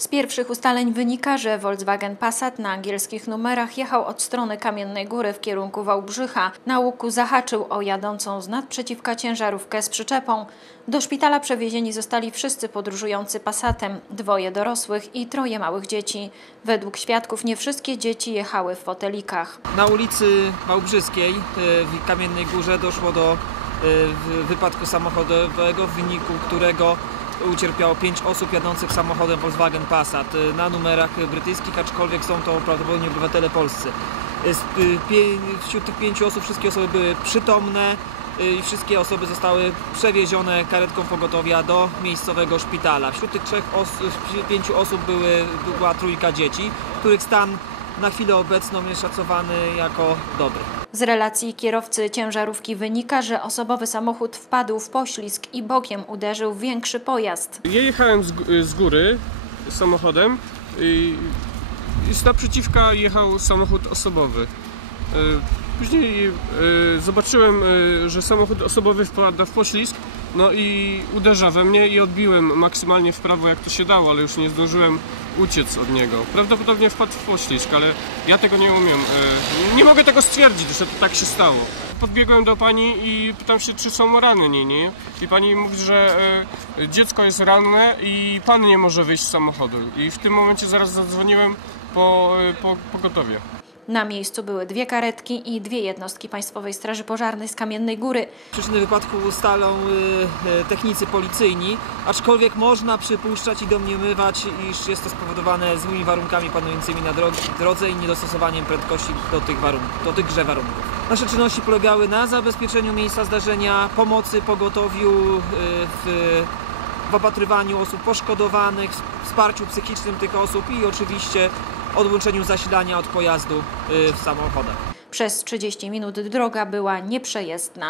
Z pierwszych ustaleń wynika, że Volkswagen Passat na angielskich numerach jechał od strony Kamiennej Góry w kierunku Wałbrzycha. Na łuku zahaczył o jadącą z nadprzeciwka ciężarówkę z przyczepą. Do szpitala przewiezieni zostali wszyscy podróżujący Passatem, dwoje dorosłych i troje małych dzieci. Według świadków nie wszystkie dzieci jechały w fotelikach. Na ulicy Wałbrzyskiej y, w Kamiennej Górze doszło do y, wypadku samochodowego, w wyniku którego ucierpiało 5 osób jadących samochodem Volkswagen Passat y, na numerach brytyjskich, aczkolwiek są to prawdopodobnie obywatele polscy. Y, y, Wśród tych pięciu osób wszystkie osoby były przytomne i wszystkie osoby zostały przewiezione karetką pogotowia do miejscowego szpitala. Wśród tych trzech os- pięciu osób były, była trójka dzieci, których stan na chwilę obecną jest szacowany jako dobry. Z relacji kierowcy ciężarówki wynika, że osobowy samochód wpadł w poślizg i bokiem uderzył większy pojazd. Ja jechałem z, gó- z góry samochodem i, i z naprzeciwka jechał samochód osobowy. E, Później e, zobaczyłem, e, że samochód osobowy wpada w poślizg, no i uderza we mnie i odbiłem maksymalnie w prawo jak to się dało, ale już nie zdążyłem uciec od niego. Prawdopodobnie wpadł w poślizg, ale ja tego nie umiem. e, Nie mogę tego stwierdzić, że to tak się stało. Podbiegłem do pani i pytam się, czy są ranni, nie? I pani mówi, że e, dziecko jest ranne i pan nie może wyjść z samochodu. I w tym momencie zaraz zadzwoniłem po, e, po pogotowie. Na miejscu były dwie karetki i dwie jednostki Państwowej Straży Pożarnej z Kamiennej Góry. Przyczyny wypadku ustalą y, y, technicy policyjni, aczkolwiek można przypuszczać i domniemywać, iż jest to spowodowane złymi warunkami panującymi na dro- drodze i niedostosowaniem prędkości do, tych warunków, do tychże warunków. Nasze czynności polegały na zabezpieczeniu miejsca zdarzenia, pomocy pogotowiu y, w, w opatrywaniu osób poszkodowanych, wsparciu psychicznym tych osób i oczywiście odłączeniu zasilania od pojazdu y, w samochodach. Przez 30 minut droga była nieprzejezdna.